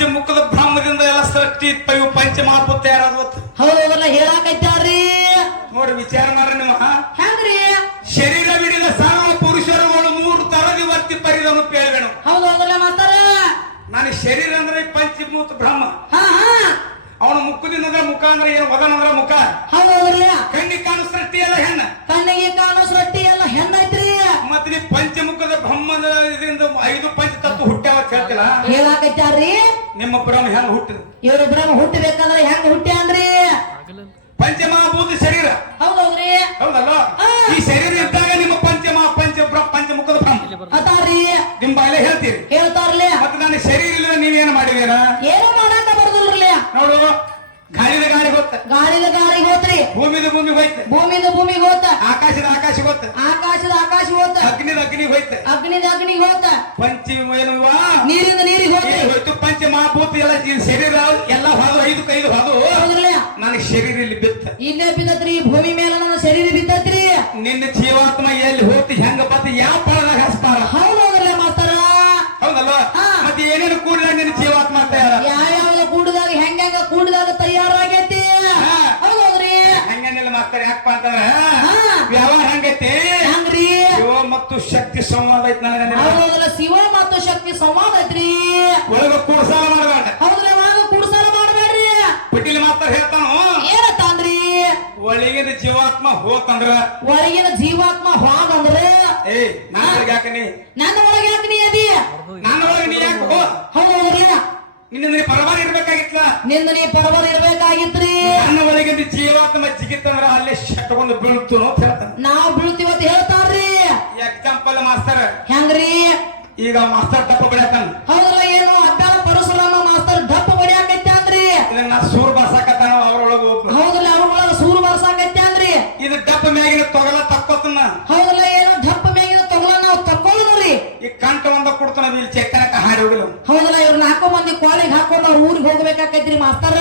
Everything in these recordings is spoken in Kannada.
ಪಂಚಮುಖದ ಬ್ರಹ್ಮದಿಂದ ಎಲ್ಲ ಸೃಷ್ಟಿ ಇತ್ತು ಪಂಚಮಹಾಭೂತ ಯಾರಾದ್ರು ಹೌದಲ್ಲ ಹೇಳಾಕೈತಾರ್ರಿ. ನೋಡಿ ವಿಚಾರ ಮಾಡ್ರಿ ನಿಮ್ಮ. ಹೆಂಗ್ರಿ? ಶರೀರ ಬಿಡಿದ ಸರ್ವ ಪುರುಷರುಗಳು ಮೂರು ತರದಿ ವರ್ತಿ ಪರಿದನು ಪೇಳ್ವೆನು. ಹೌದು ಹೌದಲ್ಲ ಮಾತಾರ ನಾನು ಶರೀರ ಅಂದ್ರೆ ಪಂಚಮೂತ ಬ್ರಹ್ಮ. ಹಾ ಹಾ. ಅವನ ಮುಖದಿಂದ ಮುಖ ಅಂದ್ರೆ ಏನು? ವದನ ಅಂದ್ರೆ ಮುಖ? ನಿಮ್ಮ ಬ್ರಹ್ಮ ಹೆಂಗ್ ಹುಟ್ಟಿದ್ರು ಇವರು ಬ್ರಹ್ಮ ಹುಟ್ಟಬೇಕಂದ್ರೆ ಹೆಂಗ್ ಹುಟ್ಟ್ಯಾನ್ರಿ ಪಂಚಮಹಾಭೂತ ಶರೀರ. ಹೌದೌದ್ರಿ? ಹೌದಲ್ಲ? ಈ ಶರೀರ ಇದ್ದಾಗ ನಿಮ್ಮ ಪಂಚಮ ಪಂಚ ಪಂಚಮುಖದ ಬ್ರಹ್ಮ. ಅದಾರಿ ನಿಮ್ ಬಾಯಿಲೆ ಹೇಳ್ತೀರಿ. ಹೇಳ್ತಾರ್ಲಿ. ಮತ್ತೆ ನನ್ನ ಶರೀರ ಇಲ್ಲ ನೀವೇನು ಮಾಡಿದೀರ? ಏನು ಮಾಡಾಕ ಬರ್ದಿಲ್ರಿ ನೋಡು ಗಾಳಿದ ಗಾಳಿ ಗೊತ್ತ ಗಾಳಿದ ಗಾಳಿ ಹೋತ್ರಿ. ಭೂಮಿದ ಭೂಮಿ ಹೋಯ್ತ. ಭೂಮಿದ ಭೂಮಿ ಹೋತ. ಆಕಾಶದ ಆಕಾಶ ಗೊತ್ತ ಆಕಾಶದ ಆಕಾಶ ಹೋತ. ಅಗ್ನಿದ ಅಗ್ನಿ ಹೋಯ್ತ. ಅಗ್ನಿದ ಅಗ್ನಿ ಹೋತ. ಪಂಚಮ? ನೀರಿಂದ ನೀರಿಗೆ ಹೋಯ್ತು? ಶರೀರ ಎಲ್ಲ ಹಾದು ಐದು ಕೈದು ಹಾದು ನನ್ನ ನನಗೆ ಶರೀರ ಇಲ್ಲಿ ಬಿತ್ತ. ಇಲ್ಲೇ ಬಿದ್ದತ್ರಿ ಭೂಮಿ ಮೇಲೆ ನನ್ನ ಶರೀರ ಬಿದ್ದತ್ರಿ ನಿನ್ನ ಜೀವಾತ್ಮ ಎಲ್ಲಿ ಹೋಗ್ತಿ ಹೆಂಗ ಬತ್ತ ಯಾವ ಪಳದಾಗ ಹಸ್ತಾರ? ಹೌದಲ್ಲ ಮಾಸ್ತಾರ. ಮಾಸ್ತರ ಹೌದಲ್ಲ. ಮತ್ತೆ ಏನೇನು ಕೂಡಿದಾಗ ನಿನ್ನ ಜೀವಾತ್ಮ ತಯಾರ? ಯಾವ ಕೂಡಿದಾಗ ಹೆಂಗ ಕೂಡದಾಗ ತಯಾರಾಗೈತಿ? ಹಾ. ಹೌದು ಹೌದ್ರಿ ಹಂಗೇನಿಲ್ಲ ಮಾಡ್ತಾರೆ ಯಾಕಪ್ಪ ಅಂತಂದ್ರ? ಹಾ. ವ್ಯವಹಾರ ಹಂಗೈತಿ? ಹೆಂಗ್ರಿ. ಶಿವ ಮತ್ತು ಶಕ್ತಿ ಸಂವಾದ ಐತಿ ನನಗ ಹೌದು ಹೌದಲ್ಲ ಶಿವ ಮತ್ತು ಶಕ್ತಿ ಸಂವಾದ ಐತ್ರಿ. ಒಳಗ ಕುಡಸಾಲ ಮಾಡಬೇಡ ಹೌದ್ರಿ ಅವಾಗ ಕುಡ್ಸಾಲ ಮಾಡ್ಬೇಡ್ರಿ ಪಟೀಲ್ ಮಾತಾಡ ಹೇಳ್ತಾನು ಏನತ್ತಾನ್ರಿ ಒಳಗಿನ ಜೀವಾತ್ಮ ಹೋತಂದ್ರ? ಒಳಗಿನ ಜೀವಾತ್ಮ ಹೋಗಂದ್ರ? ಏ ನಾನು ಯಾಕ ನೀ? ನನ್ನ ಒಳಗೆ ಯಾಕೆ ನೀ ಅದಿ? ನನ್ನ ಒಳಗೆ ನೀ ಯಾಕೆ ಹೋ? ಹೌದು ಹೌದ್ರಿ ನಿನ್ನ ನೀ ಪರವಾರ ಇರ್ಬೇಕಾಗಿತ್ಲ? ನಿನ್ನ ನೀ ಪರವಾರ ಇರ್ಬೇಕಾಗಿತ್ರಿ. ನನ್ನ ಒಳಗಿನ ಜೀವಾತ್ಮ ಜಿಗಿತ್ತಂದ್ರ ಅಲ್ಲೇ ಶಟ್ಕೊಂಡು ಬೀಳ್ತು ಅಂತ ಹೇಳ್ತಾನೆ. ನಾವು ಬೀಳ್ತೀವಿ ಅಂತ ಹೇಳ್ತಾರ್ರಿ. ಎಕ್ಸಾಂಪಲ್ ಮಾಸ್ತರ್ ಹೆಂಗ್ರಿ? ಈಗ ಮಾಸ್ತರ್ ತಪ್ಪ ಬಿಡತಾನ ಹೌದಲ್ಲ ಏನು? ಕೊಡ್ತಾನ ಇಲ್ಲಿ ಚೆಕ್ಕನಕ ಹಾಡಿ ಹೋಗಿಲ್ಲ ಹೌದಲ್ಲ ಇವ್ರನ್ನ ನಾಲ್ಕು ಮಂದಿ ಕೋಳಿಗೆ ಹಾಕೊಂಡು ಅವ್ರ ಊರಿಗೆ ಹೋಗ್ಬೇಕಾಕೈತ್ರಿ ಮಾಸ್ತರ.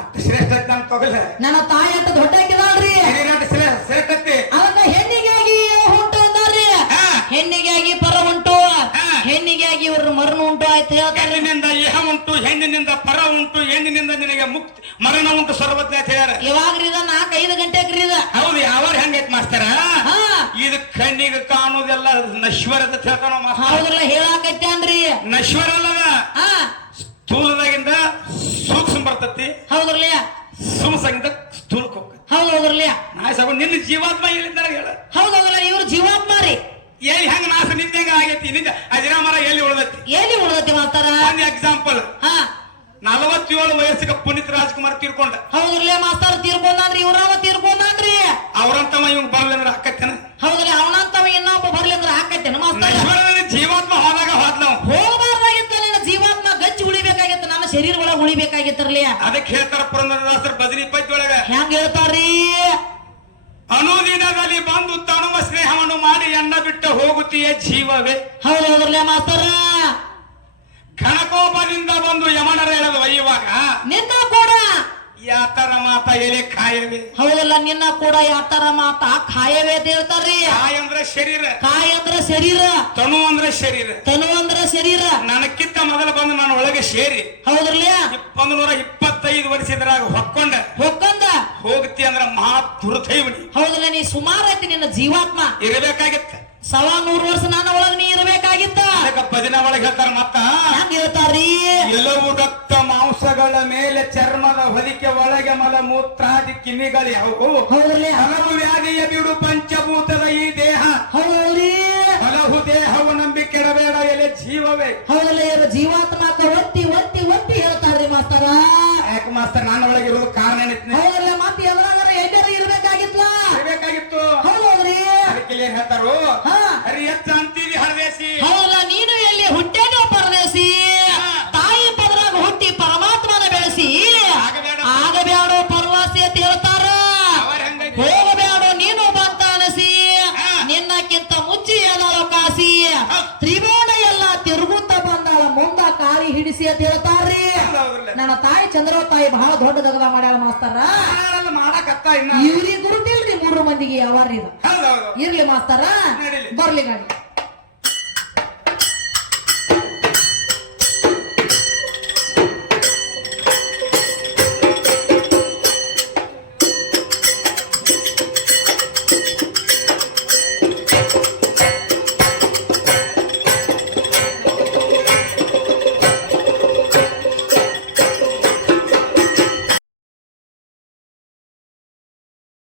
ಅಷ್ಟು ಶ್ರೇಷ್ಠ ಐತಿ ನಾನು ತೊಗಲ ನನ್ನ ತಾಯಿ ಅಂತ ದೊಡ್ಡ ಹಾಕಿದಾಳ್ರಿ. ಐತಿ ಅದನ್ನ ಹೆಣ್ಣಿಗಾಗಿ ಹೊಂಟು ಅಂದಾರ್ರಿ. ಹೆಣ್ಣಿಗಾಗಿ ಪರ ಉಂಟು. ಹೆಣ್ಣಿಗಾಗಿ ಇವ್ರ ಮರಣ ಉಂಟು ಆಯ್ತು ಹೇಳ್ತಾರ್ರಿ ಹೆಣ್ಣಿನಿಂದ ಇಹ ಉಂಟು ಹೆಣ್ಣಿನಿಂದ ಪರ ಉಂಟು ಹೆಣ್ಣಿನಿಂದ ನಿನಗೆ ಮುಕ್ತಿ ಮರಣ ಉಂಟು ಸರ್ವಜ್ಞ ಅಂತ ಹೇಳ್ಯಾರ. ಇವಾಗ್ರಿ ಇದ ನಾಲ್ಕು ಐದು ಗಂಟೆಗ್ರಿ ಇದ ಹೌದು ಯಾವ ಹೆಂಗೈತ್ ಮಾಸ್ತರ ಹಾ ಇದು ಕಣ್ಣಿಗೆ ಕಾಣುವುದೆಲ್ಲ ನಶ್ವರ ಅಂತ ಹೇಳ್ತಾನ ಹೌದಲ್ಲ ಹೇಳಾಕೈತೆ ಅನ್ರಿ ನಶ್ವರ ಅಲ್ಲದ? ಸ್ಥೂಲದಾಗಿಂದ ಸೂಕ್ಷ್ಮ ಬರ್ತತಿ. ಹೌದ್ರಲ್ಲ? ಸೂಕ್ಷ್ಮದಾಗಿಂದ ಸ್ಥೂಲಕ್ಕೆ ಹೋಗ್ತದೆ ಹೌದ್ ಹೌದ್ರಲ್ಲ? ನಾಶ ಆಗೋ ನಿನ್ನ ಜೀವಾತ್ಮ ಎಲ್ಲಿದ್ದಾರ ಹೇಳ. ಹೌದಲ್ಲ ಇವ್ರ ಜೀವಾತ್ಮ ರೀ. ಎಲ್ಲಿ ಹೆಂಗ ನಾಶ ನಿಂದ ಹೆಂಗ ಆಗೈತಿ? ನಿಂದ ಅಜರಾಮರ ಎಲ್ಲಿ ಉಳ್ದತಿ? ಎಲ್ಲಿ ಉಳ್ದತಿ ಮಾತಾರ ಒಂದು ಎಕ್ಸಾಂಪಲ್ ಹಾ. ನಲವತ್ತೇಳು ವಯಸ್ಸಿಗೆ ಪುನೀತ್ ರಾಜ್ಕುಮಾರ್ ತೀರ್ಕೊಂಡ. ಹೌದ್ರಲ್ಲ ಮಾಸ್ತಾರ ತೀರ್ಕೊಂಡ್ರಿ ಇವ್ರವ ತೀರ್ಕೊಂಡ್ರಿ ಅವ್ರಂತವ ಇವ್ ಬರ್ಲಿಂದ್ರ ಹಾಕತ್ತೇನ ಹೌದ್ರಿ ಅವನಂತವ ಇನ್ನೊಬ್ಬ ಬರ್ಲಿ ಅಂದ್ರೆ ಹಾಕೈತೇನ ಮಾಸ್ತಾರ ನಶ್ವರದಲ್ಲಿ ಜೀವಾತ್ಮ ಹೋದಾಗ ಹೋದ್ ನಾವು ಹೋಗಬಾರ್ದಾಗಿತ್ತ ನಿನ್ನ ಜೀವಾತ್ಮ ಗಚ್ಚಿ ಉಳಿಬೇಕಾಗಿತ್ತು ನನ್ನ ಶರೀರ ಒಳಗ ಉಳಿಬೇಕಾಗಿತ್ತರ್ಲಿ ಅದಕ್ಕೆ ಹೇಳ್ತಾರ ಪುರಂದರದಾಸರ ಬದರಿ ಪದ್ಯ ಒಳಗ ಹೆಂಗ್ ಹೇಳ್ತಾರ್ರಿ? ಅನುದಿನದಲ್ಲಿ ಬಂದು ತನುವ ಸ್ನೇಹವನ್ನು ಮಾಡಿ ಎನ್ನ ಬಿಟ್ಟು ಹೋಗುತ್ತೀಯ ಜೀವವೇ. ಹೌದು ಹೌದ್ರಲ್ಲ ಮಾಸ್ತರ. ಘನಕೋಪದಿಂದ ಬಂದು ಯಮನರ ಹೇಳದು ಒಯ್ಯುವಾಗ ನಿನ್ನ ಯಾತರ ಮಾತ ಎಲೆ ಕಾಯವೇ ಹೌದಲ್ಲ ನಿನ್ನ ಕೂಡ ಯಾತರ ಮಾತ ಕಾಯವೇ ಅಂತ ಹೇಳ್ತಾರ್ರಿ ಕಾಯ ಅಂದ್ರ ಶರೀರ. ಕಾಯ ಅಂದ್ರ ಶರೀರ. ತನು ಅಂದ್ರ ಶರೀರ. ತನು ಅಂದ್ರ ಶರೀರ. ನನಕ್ಕಿಂತ ಮೊದಲ ಬಂದು ನಾನು ಒಳಗೆ ಸೇರಿ. ಹೌದ್ರಲ್ಲ ಒಂದು ನೂರ ಇಪ್ಪತ್ತೈದು ವರ್ಷದ್ರಾಗ ಹೊಕ್ಕೊಂಡ. ಹೊಕ್ಕೊಂಡ? ಹೋಗ್ತಿ ಅಂದ್ರ ಮಹಾ ದುರ್ದೈವನಿ ಹೌದಲ್ಲ ನೀ ಸುಮಾರು ಐತಿ ನಿನ್ನ ಜೀವಾತ್ಮ. ಇರಬೇಕಾಗಿತ್ತ. ಸವಾ ನೂರು ವರ್ಷ ನನ್ನ ಒಳಗೆ ನೀ ಇರಬೇಕಾಗಿತ್ತ. ಅದಕ್ಕೆ ಭಜನ ಒಳಗೆ ಹೇಳ್ತಾರ ಮತ್ತ. ಹೇಳ್ತಾರ್ರಿ? ಎಲ್ಲವೂ ರಕ್ತ ಮಾಂಸಗಳ ಮೇಲೆ ಚರ್ಮದ ಹೊದಿಕೆ ಒಳಗೆ ಮಲ ಮೂತ್ರಾದಿ ಕಿವಿಗಳ್ಯಾವು ಹಲವು ವ್ಯಾಧಿಯ ಬಿಡು ಪಂಚಭೂತದ ಈ ದೇಹ. ಹಲವು ದೇಹವು ನಂಬಿ ಕೆಡಬೇಡ ಎಲೆ ಜೀವವೇ. ಹೌದಲ್ಲ ಜೀವಾತ್ಮ ಜೀವಾತ್ಮಕ ಒತ್ತಿ ಒತ್ತಿ ಒತ್ತಿ ಹೇಳ್ತಾರ್ರಿ ಮಾಸ್ತರ. ಯಾಕೆ ಮಾಸ್ತರ್? ನಾನು ಒಳಗೆ ಇರೋದು ಕಾರಣ ಏನೈತಿ ಹೌದಲ್ಲ ಮತ್ತೆ ಎದ್ರಾಗಾರ ಎಡ್ಡರ ಇರ್ಬೇಕಾಗಿತ್ತ ಇರಬೇಕಾಗಿತ್ತು ಹೌದೌದ್ರಿ ಅದಕ್ಕೆ ಏನ್ ಹೇಳ್ತಾರು ಹಾ ಹರಿ ಎತ್ತ ಅಂತೀರಿ ಹರದೇಸಿ ಹೌದಲ್ಲ ನೀನು ಎಲ್ಲಿ ಹುಟ್ಟೇನೋ ಪರದೇಸಿ ತಾಯಿ ಪದರಾಗ ಹುಟ್ಟಿ ಪರಮಾತ್ಮನ ಬೆಳೆಸಿ ಆಗಬೇಡ. ಆಗಬ್ಯಾಡೋ ಪರವಾಸಿ ಅಂತ ಹೇಳ್ತಾರ ಅವರ್ ಹೆಂಗೈತಿ? ಹೋಗಬ್ಯಾಡೋ ನೀನು ಬಂತ ಅನಸಿ ಹಾ. ನಿನ್ನಕ್ಕಿಂತ ಮುಚ್ಚಿ ಏನಾರ ಕಾಸಿ ತ್ರಿಭುವನ ಎಲ್ಲ ತಿರುಗುತ್ತ ಬಂದಾಳ ಮುಂದ ಕಾರಿ ಹಿಡಿಸಿ ಅಂತ ಹೇಳ್ತಾರ್ರಿ. ನನ್ನ ತಾಯಿ ಚಂದ್ರವ ತಾಯಿ ಬಹಳ ದೊಡ್ಡ ದಗದ ಮಾಡ್ಯಾಳ ಮಾಸ್ತಾರ. ಇವ್ರಿಗೆ ಗುರುತಿಲ್ರಿ ಮೂರು ಮಂದಿಗೆ ಯಾವಾರ್ರಿ ಇರ್ಲಿ ಮಾಸ್ತಾರ. ಬರ್ಲಿ ಗಾಡಿ